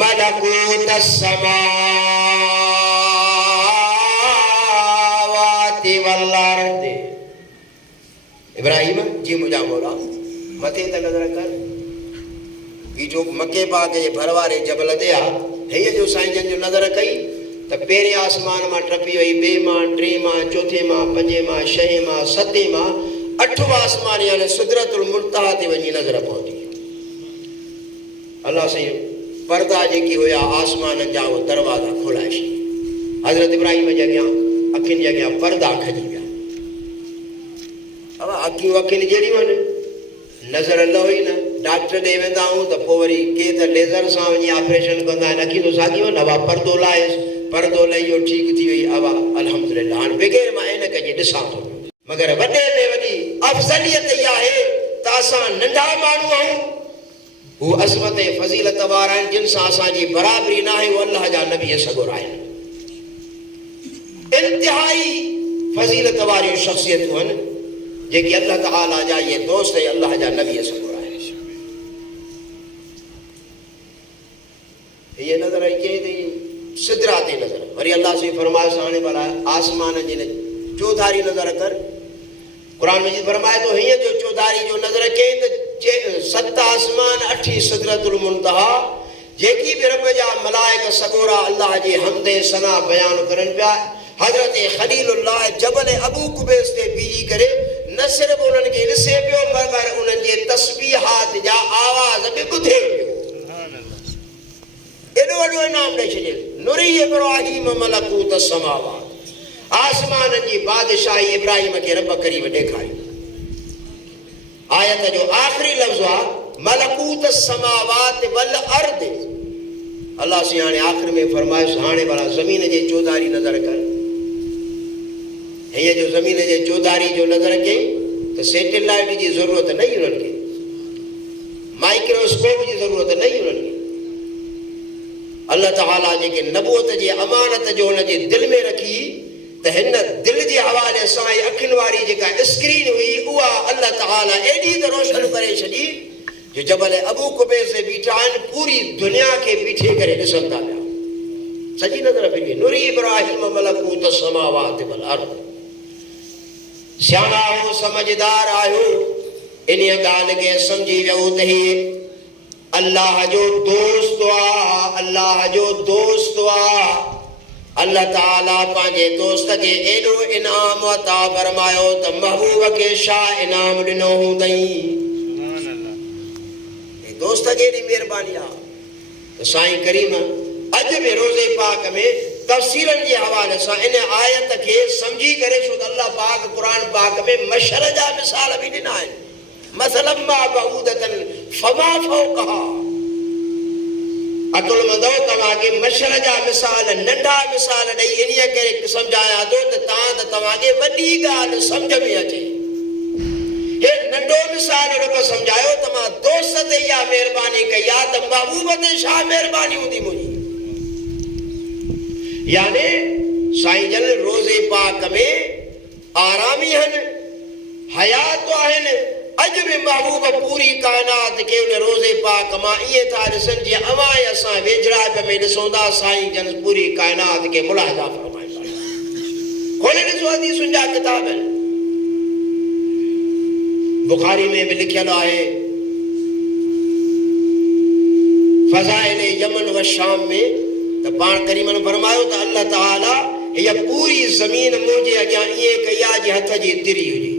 मलकूत समावाति वल अर्द। इब्राहीम जी मुंहिंजा मौला मथे त नज़र कर, ही जो मके पाक जे भर वारे जबल ते आहे, हे जो साईं जन जो नज़र कई त पहिरें आसमान मां टपी वई, ॿिए मां, टे मां, चौथे मां, पंजे मां, छहें मां, सतें मां, अठों आसमान यानी सिदरतुल मुंतहा ते वञी नज़र पहुती। अल्लाह साईं पर्दा जेकी हुया आसमान जा वो दरवाजा खोलाए छॾी। हज़रत इब्राहिम जे अॻियां अखियुनि जे अॻियां पर्दा खॼी विया। अब अखियूं अखियुनि जहिड़ियूं आहिनि, नज़र न हुई न। डॉक्टर ॾे वेंदा आहियूं त पोइ वरी के त लेज़र सां वञी ऑपरेशन कंदा आहिनि, अखियूं त साॻियूं आहिनि। अब पर्दो लाहियसि, पर्दो लही वियो, ठीकु थी वई। अब अल्हम्दुलिल्लाह हाणे बग़ैर मां ऐनक जे ॾिसां थो। मगर वॾे में वॾी अफ़ज़लियत इहा आहे त असां नंढा माण्हू आहियूं, हू अज़मत ऐं फज़ीलत वारा आहिनि, जिन सां असांजी बराबरी न आहे। उहे अल्लाह जा नबी सगुर आहिनि, इंतिहाई फज़ीलत वारियूं शख़्सियतूं आहिनि, जेकी अल्लाह ताला जा इहे दोस्त ऐं अल्लाह जा नबी सगुर आहिनि। हीअ नज़र आई चई त सिदरा ते नज़र, वरी अल्लाह से फरमायो हाणे भला आसमान जी चौधारी नज़र कर। कुरान मजीद फरमाए थो हीअं जो चौधारी जो नज़र कई त 7 आसमान 8 सिदरतुल मुंतहा, जेकी बि रब जा मलाइक सगोरा अल्लाह जी हमद ऐं सना बयान करनि पिया। हज़रत खलीलुल्लाह जबल अबू कुबैस ते बीही करे न सिर्फ़ उन्हनि खे ॾिसे पियो, मगर उन्हनि जे तस्बीहात जा आवाज़ बि ॿुधे पियो। एॾो वॾो इनाम ॾेई छॾियो। नुरी इब्राहिम मलकूत समावात, आसमाननि जी बादशाही इब्राहिम खे रब करीम ॾेखारी। आयत जो आख़िरी लफ़्ज़ आहे मलकूत समावात वल अर्द। अल्लाह से हाणे आख़िर में फरमायोसि हाणे भला ज़मीन जे चौधारी नज़र कर। हीअं जो ज़मीन जे चौधारी जो नज़र कयईं त सैटेलाइट जी ज़रूरत न हुई उन्हनि खे, माइक्रोस्कोप जी ज़रूरत न हुई उन्हनि खे। अल्लाह ताला जेके नबूअत जे अमानत जो हुन जे दिलि में रखी त हिन दिलि जे हवाले सां अखियुनि वारी जेका स्क्रीन हुई उहा अल्लाह ताला एॾी त रोशन करे छॾी जो जबल अबू कुबैस ते बीठा आहिनि, पूरी दुनिया खे बीठे करे ॾिसनि था पिया। सॼी नज़र फिरी नुरी इब्राहिम मलकूत समावात वल अर्द। सियाणा हो, समझदार आहियो, इन ॻाल्हि खे सम्झी वियो त हीअ अल्लाह जो दोस्त आहे, अल्लाह जो दोस्त आहे। अल्लाह ताला पंहिंजे दोस्त खे एॾो इनाम अता फरमायो त महबूब खे छा इनाम ॾिनो हूंदई। दोस्त खे एॾी महिरबानी आहे त साईं करीम अॼु बि रोज़े पाक में तफ़सीरनि जे हवाले सां इन आयत खे सम्झी करे, छो त अल्लाह पाक क़ुरान पाक में मशर जा मिसाल बि ॾिना आहिनि। मसलन मा बऊदतन फमा फौकहा, अकुल मंदो तव्हांखे मशर जा मिसाल नंढा मिसाल ॾेई इन करे सम्झाया थो त तव्हांखे वॾी ॻाल्हि सम्झ में अचे। हे नंढो मिसाल रब सम्झायो त मां दोस्त ते इहा महिरबानी कई आहे त महबूब ते छा महिरबानी हूंदी मुंहिंजी। यानी साईं जन रोज़े पाक में आरामी आहिनि, हयात आहिनि। अॼु बि महबूब पूरी काइनात खे उन रोज़े पाक मां ईअं था ॾिसनि जीअं अवां असां वेझड़ाप में ॾिसूं था। साईं जन पूरी काइनात खे मुलाहिज़ा फरमाईंदा। खोले ॾिसो हदीसुनि जा किताब आहिनि, बुखारी में भी लिखियल है, फज़ाइल यमन व शाम में तो पान करीमन फरमायो तो अल्लाह ताला ये पूरी जमीन मुझे अॻियां ईअं कई आहे जी हथ जी तिरी हुजे।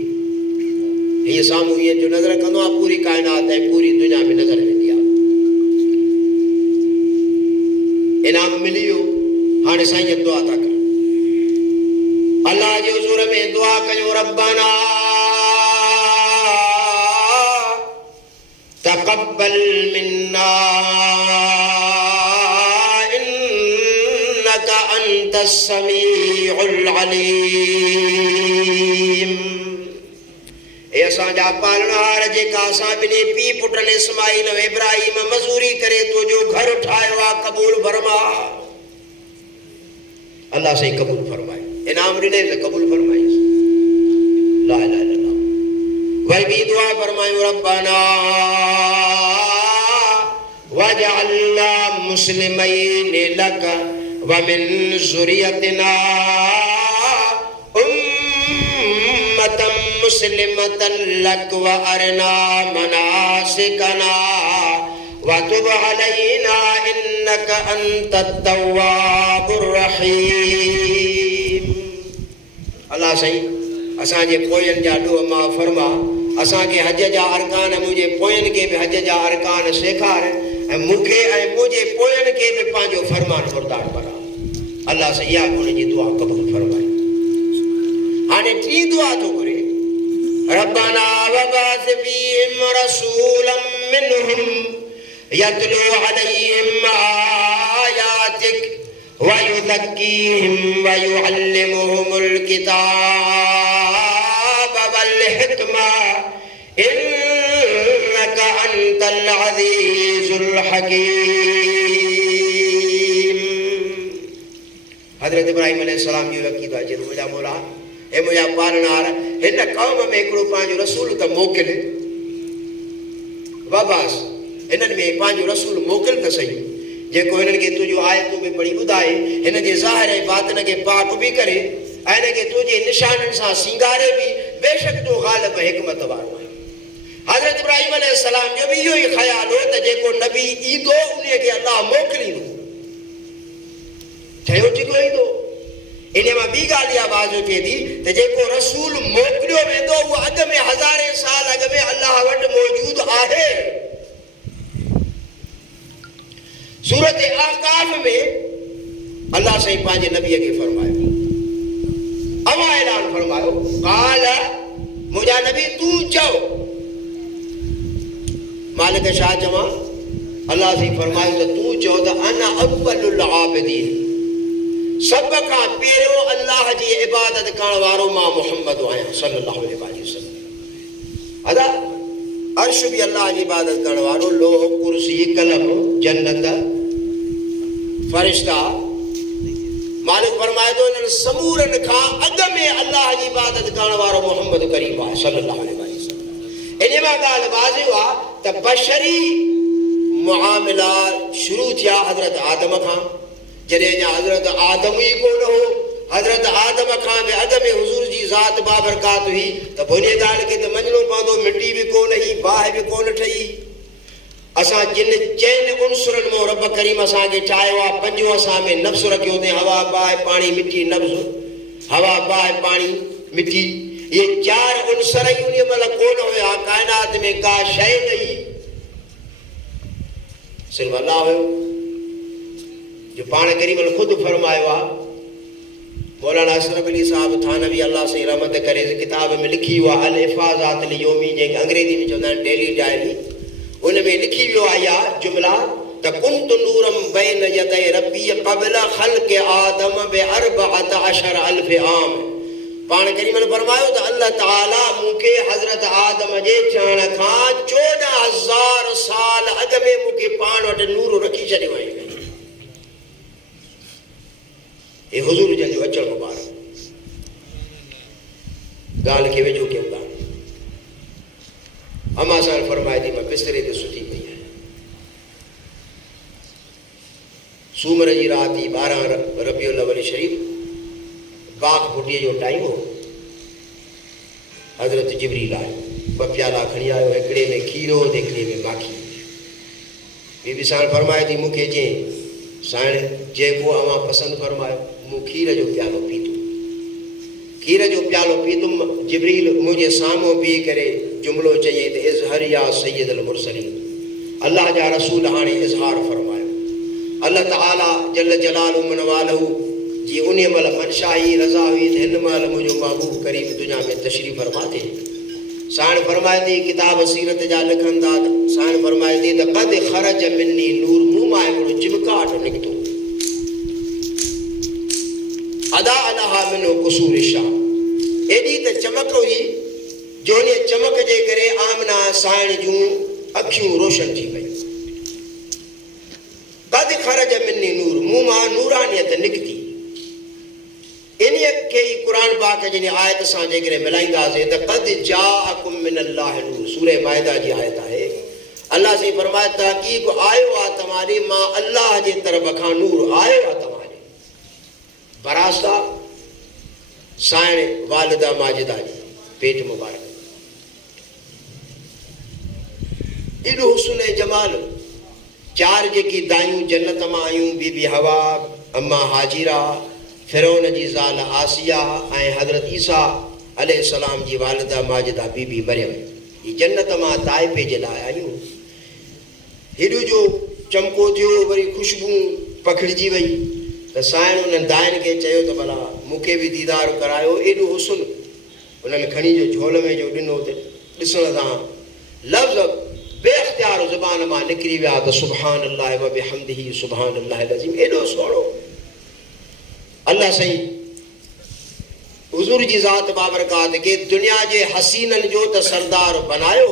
ये साम्हूं ईअं जो नज़र कंदो आहे, पूरी काइनात ऐं पूरी दुनिया में नज़र वेंदी आहे। इनाम मिली वियो। हाणे साईं दुआ था कनि, अल्लाह जे हुज़ूर में दुआ कयूं, रब्बाना तक़ब्बल मिन्ना इन्नका अंतस समीउल अलीम। ए असांजा पालनहार जेका असां ॿिन्ही पीउ पुटनि इस्माइल ऐं इब्राहिम मज़ूरी करे तुंहिंजो घर ठाहियो आहे, क़बूल फरमा। अल्लाह से क़बूल फरमाए, इनाम ॾिने त क़बूल फरमाए। ला इलाहा इल्लल्लाह। वही भी दुआ फरमायूं, रब्बाना वजअलना मुस्लिमैन लक व मिन ज़ुरियतिना उम्मतन मुस्लिमतन लक व अरना मनासिकना व तुब अलैना इन्नका अंतत तव्वाबुर रहीम। अल्लाह सही असांजे पोयनि जा ॾोह माफ़ फरमा, असांखे हज जा अरकान मुंहिंजे पोयनि खे बि हज जा अरकान सेखार, मूंखे ऐं मुंहिंजे पोयनि खे बि पंहिंजो फरमान बरदार बना। अल्लाह से इहा उन जी दुआ क़बूल फरमाए। हाणे टी दुआ थो घुरे, रब्बाना वबास फीहिम रसूलन मिनहुम यतलू अलैहिम आयातिक वयुज़क्कीहिम वयुअल्लिमुहुमुल किताब वल हिकमा इन्नका अंतल अज़ीज़ुल हकीम। हज़रत इब्राहिम अलैहिस्सलाम जो अक़ीदो आहे, मुंहिंजा मौला हे मुंहिंजा पालनार, हिन क़ौम में हिकिड़ो पंहिंजो रसूल त मोकिल, बाबास हिननि में पंहिंजो रसूल मोकिल त सही, जेको हिननि खे तुंहिंजो आयतूं में पढ़ी ॿुधाए, हिन जे ज़ाहिर ऐं बातिन खे पाक बि करे ऐं हिन खे तुंहिंजे निशाननि सां सींगारे बि, बेशक तूं ग़ालिब हिकमत वारो आहे। हज़रत इब्राहिम अलैहिस्सलाम जो बि इहो ई ख़्यालु हो त जेको नबी ईंदो उन खे अल्लाह मोकिलींदो, ठहियो ठिको ईंदो। इन मां ॿी ॻाल्हि इहा वाज़ो थिए थी त जेको रसूल मोकिलियो वेंदो उहो अॻ में हज़ारे साल अॻ में अल्लाह वटि मौजूद आहे। सूरत आकाफ में अल्लाह साईं पंहिंजे नबीअ खे फरमायो, अवां ऐलान फरमायो, काल मुंहिंजा नबी तूं चओ। मालिक छा चवां? अल्लाह साईं फरमायो त तूं चओ त अना अव्वलुल आबिदीन, सब खां पहिरियों अल्लाह जी इबादत करण वारो मां मुहम्मद आहियां सल्लल्लाहु अलैहि वसल्लम। अदा अर्श भी अल्लाह जी इबादत करण वारो, लोह कुर्सी कलम जन्नत फरिश्ता, मालिक फरमाए थो इन्हनि समूरनि खां अॻ में अल्लाह जी इबादत करण वारो मुहम्मद करीम आहे सल्लल्लाहु अलैहि वसल्लम। इन मां ॻाल्हि वाज़िह आहे त बशरी मुआमिला शुरू थिया हज़रत आदम खां, जॾहिं अञा हज़रत आदम ई कोन हो। हज़रत आदम खां बि अॻ में हुज़ूर जी ज़ात बाबरकात हुई, त बुनियाद खे त मञिणो पवंदो, मिटी बि कोन हुई, बाहि बि कोन ठही। असां जिन चइनि उनसुरनि मां रब करीम असांखे ठाहियो आहे, पंजो असां में नफ़्स रखियो अथई, हवा बाहि पाणी मिटी नफ़्स, हवा बाहि पाणी मिटी, इहे चारि उनसर ई उन महिल कोन हुया, काइनात में का शइ न हुई, सिर्फ़ु अल्लाह हुयो। जो पाण करीम ख़ुदि फरमायो आहे, मौलाना अशरफ अली साहब थानवी अल्लाह से रहमत करे किताब में लिखी हुआ अल हिफ़ाज़ात लियोमी, जंहिंखे अंग्रेज़ी में चवंदा आहिनि डेली डायरी, उन में लिखी वियो आहे इहा जुमला त कुंत नूरम बैन यदै रब्बी क़ब्ल ख़ल्क़ आदम बअरबअत अशर अल्फ आम। पाण करीम फरमायो त अल्लाह ताला मूंखे हज़रत आदम जे थियण खां 14,000 साल अॻ में मूंखे पाण वटि नूर रखी छॾियो आहे। हे हुज़ूर जंहिंजो अचणु मुबारक, ॻाल्हि खे वेझो कयूं था। अमा सां फरमाए थी, मां बिस्तरे ते सुठी पई आहियां, सूमर जी राति 12 रबीउल अव्वल शरीफ़, बाग फुटीअ जो टाइम हो। हज़रत जिबरील आयो, 2 प्याला खणी आयो, हिकिड़े में खीर हो, हिकिड़े में माखी। बीबी साण फरमाए थी, मूंखे चई साण जेको अवां पसंदि फरमायो, मूं खीर जो प्यालो पीतो, खीर जो प्यालो पीतुमि। जिबरील मुंहिंजे साम्हूं बीह करे जुमिलो चयईं त इज़हर या सैयदुल मुरसलीन, अल्लाह जा रसूल हाणे इज़हार फरमायो। अल्लाह ताला जल जलालहु मन वालहु जी उन महिल मनशा ई रज़ा हुई त हिन महिल मुंहिंजो महबूब करीम दुनिया में तशरीफ़ फरमा थी। साण फरमाए थी किताब सीरत जा लिखनि था, साण फरमाए थी त क़द ख़रज मिन्नी नूर, मूं मां हिकिड़ो चिमकाट निकितो, अदा अलाहा मिनो कुसूर शाह, एॾी त चमक हुई जो उन चमक जे करे आमना साइण जूं अखियूं रोशन थी पयूं। क़द ख़रज मिन्नी नूर, मूं मां नूरानियत निकिती। इन खे ई क़ुर पाक जी आयत सां जेकॾहिं मिलाईंदासीं त क़द जाअकुम मिनल्लाहि नूर, सूरह माइदा जी आयत आहे। अल्लाह से फरमाए तहक़ीक़ आयो आहे तव्हांजे मां अल्लाह जे तरफ़ खां नूर आयो आहे तव्हांजे। बरासा साइण वालिदा माजिदा जी पेट मुबारक, एॾो हुस्न ऐं जमाल। 4 जेकी दायूं जन्नत मां आयूं, बीबी हवा, अम्मा हाजिरा, फिरौन जी ज़ाल आसिया ऐं हज़रत ईसा अलैहिस्सलाम जी वालिदा माजिदा बीबी मरियम, ही जन्नत मां ताइफ़े जे लाइ आयूं। हेॾो जो चमको थियो, वरी खुशबू पखड़जी वई त साइण उन्हनि दाइन खे चयो त भला मूंखे बि दीदार करायो। एॾो हुस्न उन्हनि खणी जो झोल में जो ॾिनो त ॾिसण सां लफ़्ज़ बेअख़्तियार ज़ुबान मां निकिरी विया त सुभान अल्लाह व बिहम्दिही सुभान अल्लाहिल अज़ीम। एॾो सुहिणो अल्लाह साईं हुज़ूर जी ज़ात बाबरकात खे दुनिया जे हसीननि जो त सरदार बनायो,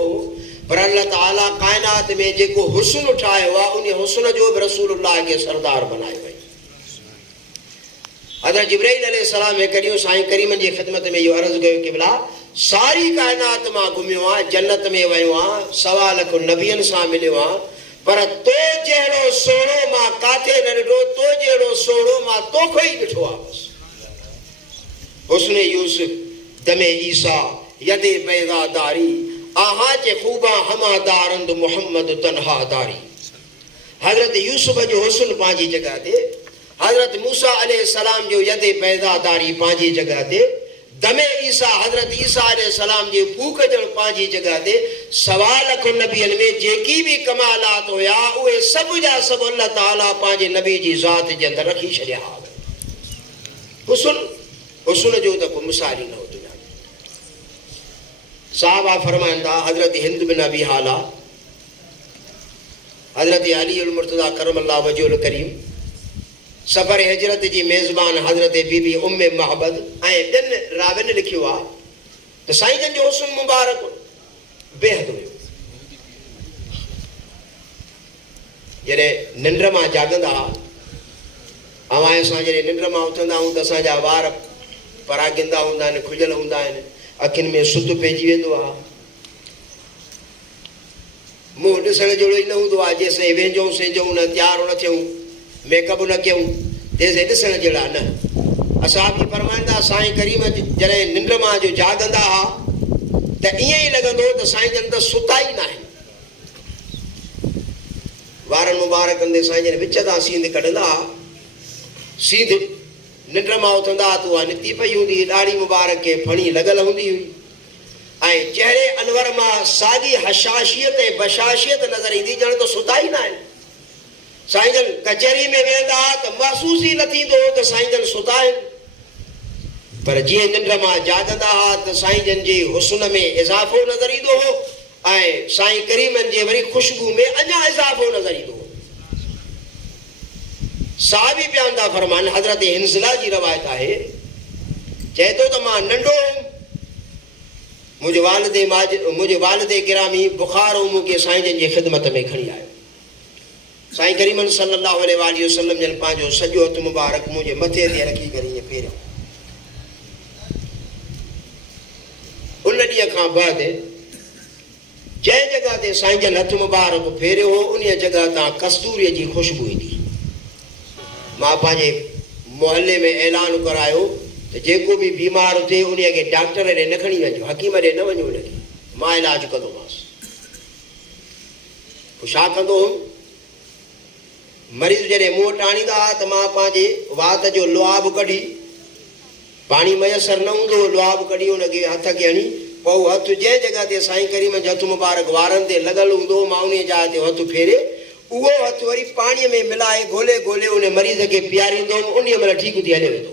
पर अल्लाह ताला काइनात में जेको हुस्न ठाहियो आहे उन हुस्न जो बि रसूलुल्लाह खे सरदार बनायो आहे। हज़रत जिब्राईल अलैहिस्सलाम हिकु ॾींहुं साईं करीम जी ख़िदमत में इहो अर्ज़ु कयो कि भला सारी काइनात मां घुमियो आहे, जन्नत में वियो आहे, 1.25 लख नबियनि सां मिलियो आहे, पर तो जहिड़ो सोणो मां काथे न ॾिठो, तो जहिड़ो सोणो मां तोखो ई ॾिठो आहे। बसि हुस्न यूसुफ दमे ईसा यदे बैज़ादारी आहा चे खूबा हमादारंद मोहम्मद तनहा दारी। हज़रत यूसुफ जो हुस्न पंहिंजी जॻह ते, हज़रत मूसा अलैहिस्सलाम जो यदे पैदादारी पंहिंजी जॻह ते, दमे ईसा हज़रत ईसा अलैहिस्सलाम जे फूक ॾियणु पंहिंजी जॻह ते, 1.25 लख नबियनि में जेकी बि कमालात हुया उहे सभु जा सभु अल्लाह ताला पंहिंजे नबी जी ज़ात जे अंदरि रखी छॾिया हुआ। हुस्न जो त को मिसाल ई न हो दुनिया में। साहबा फरमाइनि था हज़रत हिंद बिन अबी हाला, हज़रत अली उल मुर्तज़ा करमल्लाह वजहुल करीम, सफ़र हिजरत जी मेज़बान हज़रत बीबी उम्मे महबद ऐं ॿियनि राविनि लिखियो आहे त साईं जन जो हुस्न मुबारक बेहद हुयो। जॾहिं निंड मां जाॻंदा ऐं असां जॾहिं निंड मां उथंदा आहियूं त असांजा वार परागिंदा हूंदा आहिनि, खुजल हूंदा आहिनि, अखियुनि में सुत पइजी वेंदो आहे, मुंहुं ॾिसण जहिड़ो ई न हूंदो आहे। जेसिताईं वेंझूं सेंझूं न तयारु न थियूं, मेकअप न कयूं, तेसिताईं ॾिसण जहिड़ा न। असां बि फरमाईंदा साईं करीम जॾहिं निंड मां जो जाॻंदा हुआ त ईअं ई लॻंदो त साईं जन त सुता ई न आहिनि। वारनि मुबारकनि ते साईं जन विच तां सींध कढंदा, सींध निंड मां उथंदा त उहा निती पई हूंदी, ॾाढ़ी मुबारक खे फणी लॻल हूंदी हुई ऐं चहिरे अनवर मां साॻी हशाशियत ऐं बशाशियत नज़र ईंदी, ॼण त सुता ई न आहिनि। साईं जन कचहरी में वेंदा त महसूस ई न थींदो त साईं जन सुता आहिनि, पर जीअं निंड मां जाॻंदा हुआ त साईं जन जे हुस्न में इज़ाफ़ो नज़र ईंदो हो ऐं साईं करीमनि जे वरी ख़ुशबू में अञा इज़ाफ़ो नज़र ईंदो हो। साहबी बयान था फरमाइनि, हज़रत हिंज़ला जी रवायत आहे, चए थो त मां नंढो हुउमि, मुंहिंजे वालिदे गिरामी बुखार हो, मूंखे साईं जन जी ख़िदमत में खणी आयो। साईं करीमन सल्लल्लाहु अलैहि वसल्लम जन पंहिंजो सॼो हथु मुबारक मुंहिंजे मथे ते रखी करे ईअं फेरियो। उन ॾींहं खां बाद जंहिं जॻह ते साईं जन हथु मुबारक फेरियो हो उन जॻह तां कस्तूरीअ जी ख़ुशबू ईंदी। मां पंहिंजे मुहल्ले में ऐलान करायो त जेको बि बीमार थिए उन खे डॉक्टर ॾे न खणी वञो, हकीम ॾे न वञो, उनखे मां इलाजु कंदोमांसि। छा कंदो हुउमि, मरीज़ जॾहिं मुंहुं वटि आणींदा हुआ त मां पंहिंजे वात जो लुआब कढी, पाणी मयसर न हूंदो हो, लुआब कढी उनखे हथ खे हणी पोइ हथु जंहिं जॻह ते साईं करीम जो हथु मुबारक वारनि ते लॻल हूंदो मां उन जाइ ते हथु फेरे उहो हथु वरी पाणीअ में मिलाए ॻोल्हे ॻोल्हे उन मरीज़ खे पीआरींदो हुउमि, उन महिल ठीकु थी हले वेंदो।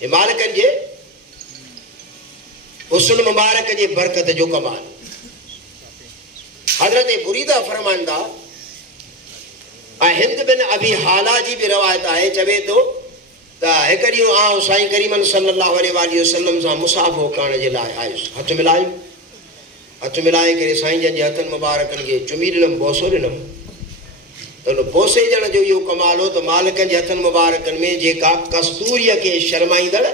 हे मालिकनि जे हुस्न मुबारक जे बरकत जो कमाल। हज़रत बुरीदा फरमाईंदा ऐं हिंद बिन अबी हाला जी बि रवायत आहे, चवे थो त हिकु ॾींहुं आउं साईं करीमन सल्लल्लाहु अलैहि वसल्लम सां मुसाफ़ो करण जे लाइ आयुसि। हथु मिलायो, हथु मिलाए करे साईं जन जे हथनि मुबारकनि खे चुमी ॾिनमि, बोसो ॾिनमि। त उन बोसे ॾियण जो इहो कमाल हो त मालिकनि जे हथनि मुबारकनि में जेका कस्तूरीअ खे शर्माईंदड़,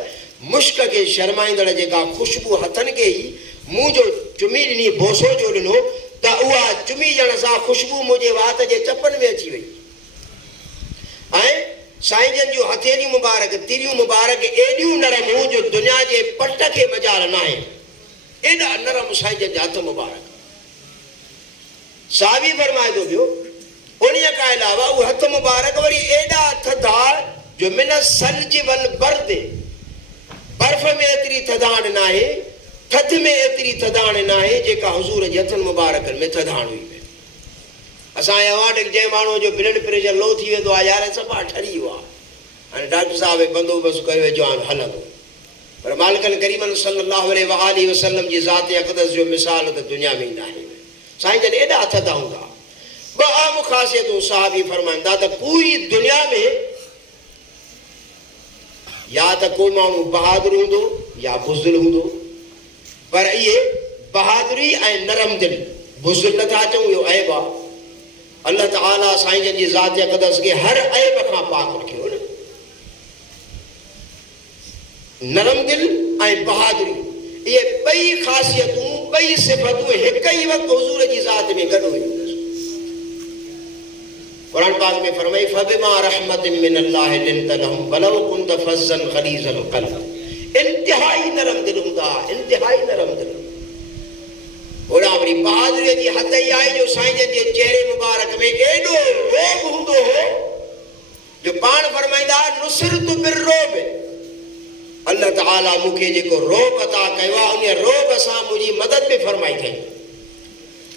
मुश्क खे शर्माईंदड़ जेका ख़ुशबू हथनि खे ई मुंहुं जो चुमी ॾिनी, बोसो जो ॾिनो, त उहा चुमी ॾियण सां ख़ुशबू मुंहिंजे वात जे चपनि में अची वई ऐं साईं जन जूं हथेलियूं मुबारक, तिरियूं मुबारक एॾियूं नरम हुयूं जो दुनिया जे पट खे मजाल न आहे, एॾा नरम साईं जन जा हथ मुबारक। साहबी फरमाए थो पियो, उन खां अलावा उहे हथ मुबारक वरी एॾा थधा जो मिन सल्ज वल बर्द, बर्फ़ में एतिरी थधाण न आहे, थधि में एतिरी थधाण न आहे जेका हुज़ूर जे हथनि मुबारकनि में थधाण हुई। असांजे अवार्ड जंहिं माण्हू जो ब्लड प्रेशर लो थी वेंदो आहे यार सफ़ा ठरी वियो आहे हाणे डॉक्टर साहिब बंदोबस्तु करे वेझो हाणे हलंदो पर मालिकनि करीमनि सल्लल्लाहु अलैहि वसल्लम जी ज़ात अक़दस जो मिसाल त दुनिया में ई न आहे साईं जन एॾा थधा हूंदा ॿ आम ख़ासियतूं साहबी फरमाईंदा त पूरी दुनिया में या त को माण्हू बहादुर हूंदो या बुज़दिल हूंदो पर इहे बहादुरी ऐं नरम दिल बुज़दिल नथा चऊं इहो ऐब आहे अल्लाह ताला साईं जन जी ज़ात अक़दस खे हर ऐब खां पाक रखियो न नरम दिल ऐं बहादुरी ये ॿई ख़ासियतूं ॿई सिफ़तूं हिक ई वक़्तु हुज़ूर जी ज़ात में गॾु हुयूं कुरान पाक में फरमाई फबिमा रहमतिन मिनल्लाहि लिंत लहुम वलौ कुंत फज़्ज़न ग़लीज़ल क़ल्ब इंतहाई नरम दिल हूंदा इंतहाई नरम दिल ओड़ा वरी बहादुरी जी हद ई आहे जो साईं जन जे चेहरे मुबारक में एॾो रोब हूंदो हो जो पाण फरमाईंदा नुसरतु बिर्रोब अल्लाह ताला मूंखे जेको रोब अता कयो आहे उन रोब सां मुंहिंजी मदद में फरमाई अथई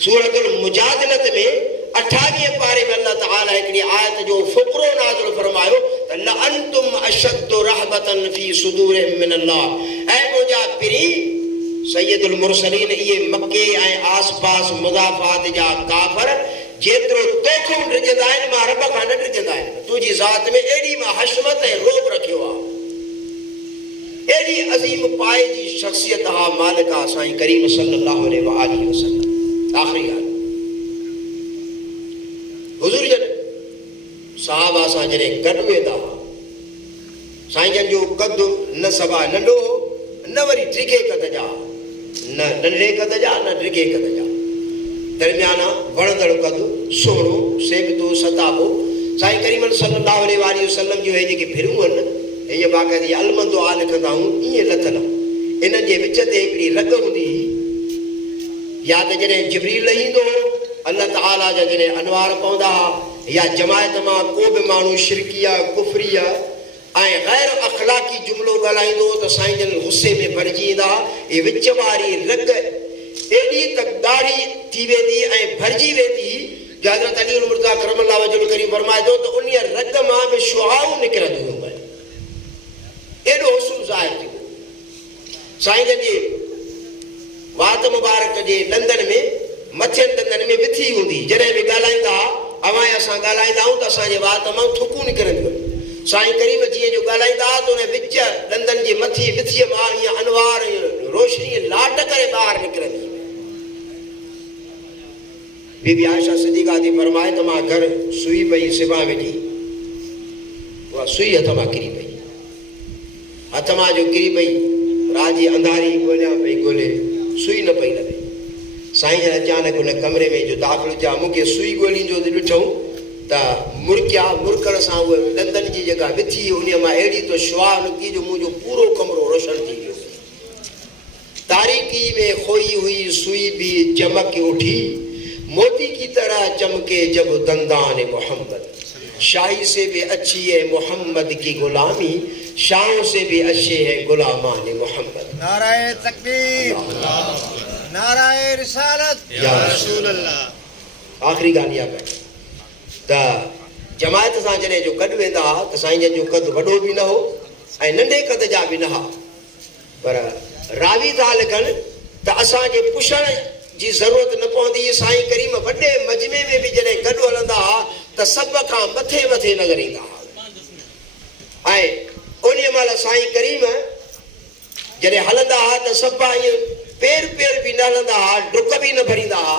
सूरतुल मुजादिलत में 28वें पारे में अल्लाह ताला हिकिड़ी आयत जो फ़ुक़रो नाज़िल फरमायो त लअंतुम अशद्दु रहबतन फी सुदूरिहिम मिनल्लाह ऐं मुंहिंजा पिरी सैयदुल मुरसलीन इहे मके ऐं आसपास मुज़ाफ़ात जा काफ़र जेतिरो तोखूं ॾिजंदा आहिनि मां रब खां न ॾिजंदा आहिनि तुंहिंजी ज़ात में एॾी मां हशमत ऐं रोब रखियो आहे एॾी अज़ीम पाए जी शख़्सियत हा मालिका साईं करीम सल्लल्लाहु अलैहि वसल्लम आख़िरी ॻाल्हि हुज़ूर जन साहबा सां जॾहिं गॾु वेंदा हुआ साईं जन जो कदु न सभा नंढो हो न वरी ड्रिघे कद जा न नंढे कद जा न ड्रिघे कद जा दरमियाना वणंदड़ कदु सुहिणो सेबतो सताबो साईं करीम सल्लल्लाहु अलैहि वसल्लम जूं हे जेके भिरूं आहिनि हीअं बाक़ाइदी अलमंदो आ लिखंदा आहियूं ईअं लथल इन्हनि जे विच ते हिकिड़ी रग हूंदी हुई या त जॾहिं जिब्रील ईंदो अल्लाह ताला जा जॾहिं अनवार पवंदा हुआ या जमायत मां को बि माण्हू शिरकिया कुफरिया ऐं गैर अखलाक़ी जुमिलो ॻाल्हाईंदो त साईं जन गुस्से में भरिजी ईंदा इहे विच वारी रग एॾी त ॻाढ़ी थी वेंदी ऐं भरिजी वेंदी जो हज़रत अली मुर्तज़ा करमल्लाहु वजहहु करीम फरमाए थो त उन रग मां बि शुआऊं निकिरंदियूं हुयूं एॾो हुस्न ज़ाहिर थी वियो साईं जन जे वात मुबारक जे ॾंदनि में मथियनि ॾंदनि में विथी हूंदी जॾहिं बि ॻाल्हाईंदा अवां असां ॻाल्हाईंदा आहियूं त असांजे वात मां थुकूं निकिरंदियूं साईं करीम जीअं जो ॻाल्हाईंदा त उन विच ॾंदनि जे मथी विथीअ मां ईअं अनवार रोशनी लाट करे ॿाहिरि निकिरंदी बीबी आयशा सिद्दीक़ा थी फरमाए त मां घर सुई पई सिबा वेठी उहा सुई हथ मां किरी पई हथ मां जो किरी पई रात जी अंधारी ॻोल्हियां पई ॻोल्हे सुई न पई लॻे साईं जन अचानक उन कमरे में जो दाख़िल थिया मूंखे सुई ॻोल्हींदो त ॾिठूं त मुरकिया मुरकण सां उहे ॾंदनि जी जेका विथी उन मां अहिड़ी त शुआ निकिती जो मुंहिंजो पूरो कमरो रोशन थी वियो तारीकी में खोई हुई सुई भी चमक उठी मोती की तरह चमके जब दंदान मोहम्मद शाही से भी अच्छी है मोहम्मद की गुलामी शाहों से भी अच्छे हैं गुलामान मोहम्मद नाराए तकबीर नाराए रिसालत या रसूल अल्लाह आखिरी ॻाल्हि इहा पई त जमायत सां जॾहिं जो गॾु वेंदा हुआ त साईं जन जो कदु वॾो बि न हो ऐं नंढे कद जा बि न हुआ पर रावी था लिखनि त असांजे पुछण जी ज़रूरत न पवंदी साईं करीम वॾे मजमे में बि जॾहिं गॾु हलंदा हुआ त सभ खां मथे मथे नज़र ईंदा हुआ ऐं उन महिल साईं करीम जॾहिं हलंदा हुआ त सभु ईअं पेर पेर बि न हलंदा हुआ डुक बि न भरींदा हुआ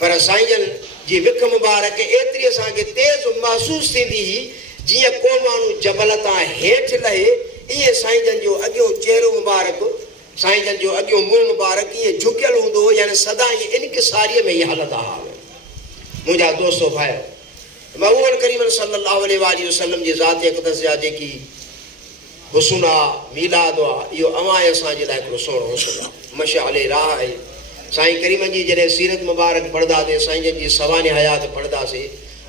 पर साईं जन जी विख मुबारक एतिरी असांखे तेज़ महसूसु थींदी हुई जीअं को माण्हू जबल तां हेठि लहे ईअं साईं जन जो अॻियों चहिरो मुबारक साईं जन जो अॻियों मुंहुं मुबारक ईअं झुकियल हूंदो हो यानी सदा ईअं इनकिसारीअ में ई हलंदा हुआ मुंहिंजा दोस्तो भाइयो महबूब करीम सल्लल्लाहु अलैहि वसल्लम जी ज़ात अक़दस जा जेकी हुस्न आहे मीलाद आहे इहो अवां असांजे लाइ हिकिड़ो सुहिणो हुस्न आहे मशाले राह आहे साईं करीम जी जॾहिं सीरत मुबारक पढ़ंदासीं साईं जन जी सवाने हयात पढ़ंदासीं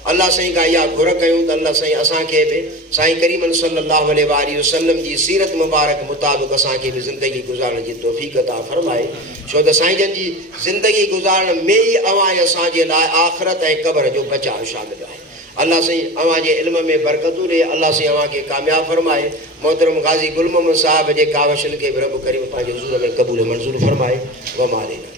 अल्लाह साईं खां इहा घुर कयूं त अल्लाह साईं असांखे बि साईं करीमन सल्लल्लाहु अलैहि वसल्लम जी सीरत मुबारक मुताबिक़ असांखे बि ज़िंदगी गुज़ारण जी तौफ़ीक़ अता फ़रमाए। छो त साईं जन जी ज़िंदगी गुज़ारण में ई अवां असांजे लाइ आख़िरत ऐं क़ब्र जो बचाव शामिल आहे। अल्लाह साईं अवां जे इल्म में बरकतूं ॾे, अल्लाह साईं अवां खे कामयाब फ़रमाए। मोहतरम गाज़ी गुल मोहम्मद साहब जे कावशल खे बि रब करीम पंहिंजे हुज़ूर में क़बूल मंज़ूर फ़रमाए। व मालिक